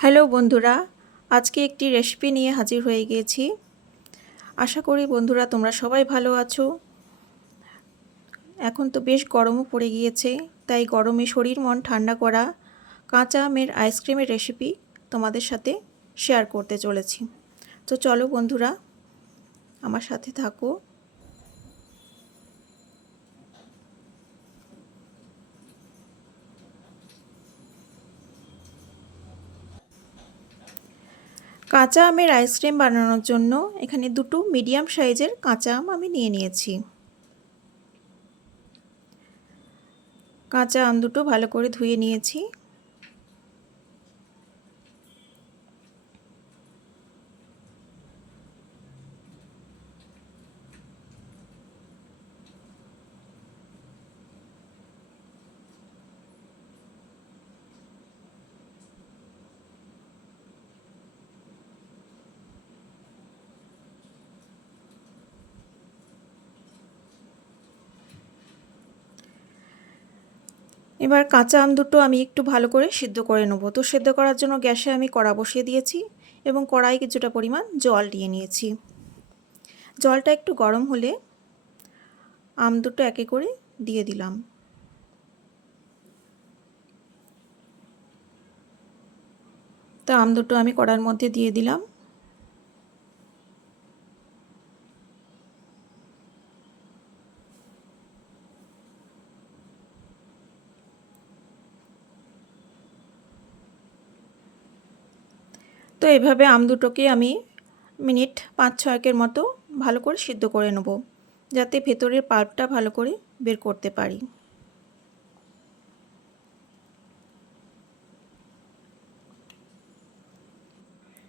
Hello বন্ধুরা, আজকে একটি রেসিপি নিয়ে হাজির হয়ে গিয়েছি। আশা করি বন্ধুরা তোমরা সবাই ভালো আছো। এখন তো বেশ গরমও পড়ে গিয়েছে, তাই গরমে শরীর মন ঠান্ডা করা কাঁচা আমের আইসক্রিমের রেসিপি তোমাদের সাথে শেয়ার করতে চলেছি। তো চলো বন্ধুরা, আমার সাথে থাকো। কাঁচা আমের আইসক্রিম বানানোর জন্য এখানে দুটো মিডিয়াম সাইজের কাঁচা আম আমি নিয়ে নিয়েছি। কাঁচা আম দুটো ভালো করে ধুয়ে নিয়েছি। এবার কাঁচা আম দুটো আমি একটু ভালো করে সিদ্ধ করে নেব। তো সিদ্ধ করার জন্য গ্যাসে আমি কড়া বসিয়ে দিয়েছি এবং কড়াই কিছুটা পরিমাণ জল দিয়ে নিয়েছি। জলটা একটু গরম হলে আম দুটো একে করে দিয়ে দিলাম। তো আম দুটো আমি কড়ার মধ্যে দিয়ে দিলাম। তো এভাবে আম দুটোকে আমি মিনিট 5-6 মতো ভালো করে সিদ্ধ করে নেব, যাতে ভেতরের পাল্পটা ভালো করে বের করতে পারি।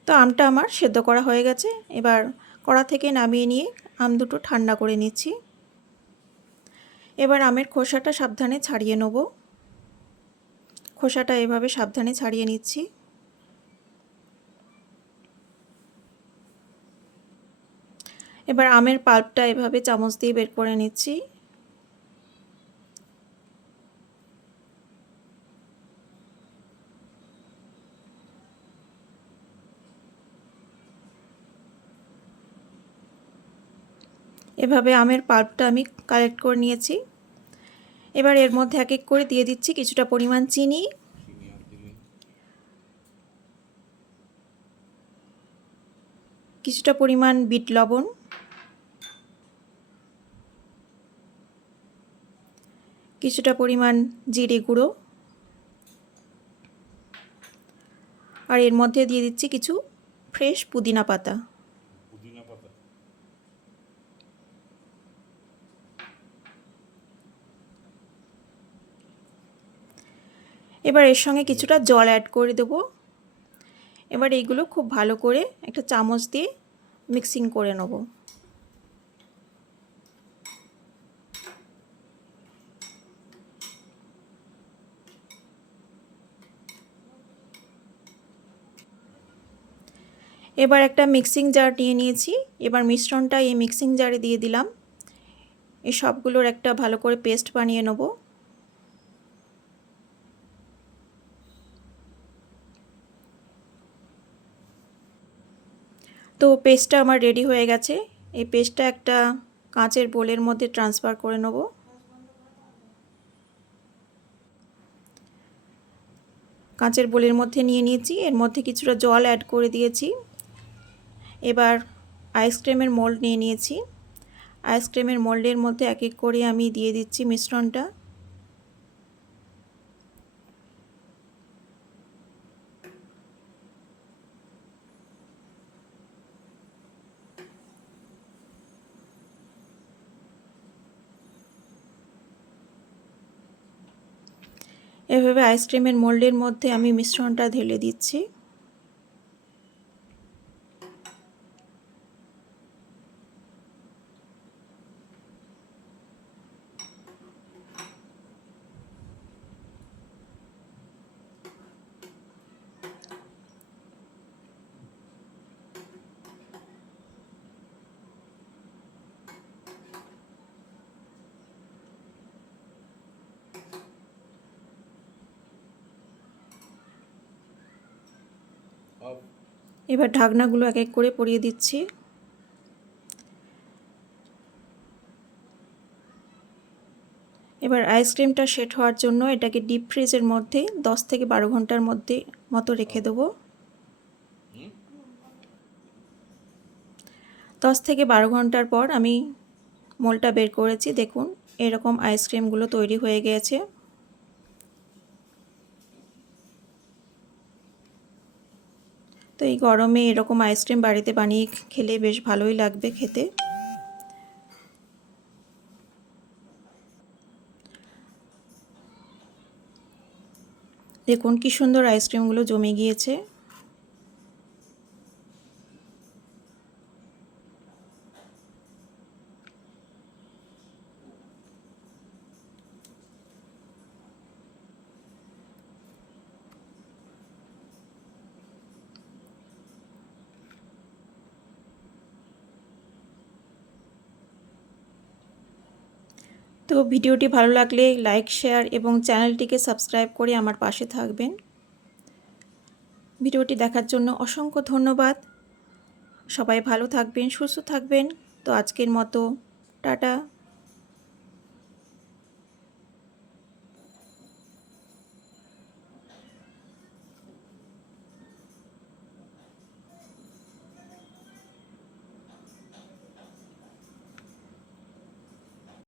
তো আমটা আমার সেদ্ধ করা হয়ে গেছে। এবার কড়া থেকে নামিয়ে নিয়ে আম দুটো ঠান্ডা করে নিচ্ছি। এবার আমের খোসাটা সাবধানে ছাড়িয়ে নেব। খোসাটা এভাবে সাবধানে ছাড়িয়ে নিচ্ছি। এবার আমের পাল্পটা এভাবে চামচ দিয়ে বের করে নিচ্ছি। এভাবে আমের পাল্পটা আমি কালেক্ট করে নিয়েছি। এবার এর মধ্যে এক এক করে দিয়ে দিচ্ছি কিছুটা পরিমাণ চিনি, কিছুটা পরিমাণ বিট লবণ, কিছুটা পরিমাণ জিরে গুঁড়ো, আর এর মধ্যে দিয়ে দিচ্ছি কিছু ফ্রেশ পুদিনা পাতা। এবার এর সঙ্গে কিছুটা জল অ্যাড করে দেবো। এবার এইগুলো খুব ভালো করে একটা চামচ দিয়ে মিক্সিং করে নেব। এবার একটা মিক্সিং জার নিয়ে নিয়েছি। এবার মিশ্রণটা এই মিক্সিং জারে দিয়ে দিলাম। এই সবগুলোর একটা ভালো করে পেস্ট বানিয়ে নেব। তো পেস্টটা আমার রেডি হয়ে গেছে। এই পেস্টটা একটা কাঁচের বোলের মধ্যে ট্রান্সফার করে নেব। কাঁচের বোলের মধ্যে নিয়ে নিয়েছি। এর মধ্যে কিছুটা জল অ্যাড করে দিয়েছি। এবার আইসক্রিমের মোল্ড নিয়ে নিয়েছি। আইসক্রিমের মোল্ডের মধ্যে এক এক করে আমি দিয়ে দিচ্ছি মিশ্রণটা। এভাবে আইসক্রিমের মোল্ডের মধ্যে আমি মিশ্রণটা ঢেলে দিচ্ছি। এবার ঢাকনাগুলো এক এক করে পরিয়ে দিচ্ছি। এবার আইসক্রিমটা সেট হওয়ার জন্য এটাকে ডিপ ফ্রিজের মধ্যে 10 থেকে 12 ঘন্টার মধ্যে মতো রেখে দেবো। 10 থেকে 12 ঘন্টার পর আমি মোলটা বের করেছি। দেখুন এরকম আইসক্রিমগুলো তৈরি হয়ে গিয়েছে। তো এই গরমে এরকম আইসক্রিম বাড়িতে বানিয়ে খেলে বেশ ভালোই লাগবে খেতে। দেখুন কি সুন্দর আইসক্রিমগুলো জমে গিয়েছে। তো ভিডিওটি ভালো লাগলে লাইক, শেয়ার এবং চ্যানেলটিকে সাবস্ক্রাইব করে আমার পাশে থাকবেন। ভিডিওটি দেখার জন্য অসংখ্য ধন্যবাদ। সবাই ভালো থাকবেন, সুস্থ থাকবেন। তো আজকের মতো টাটা।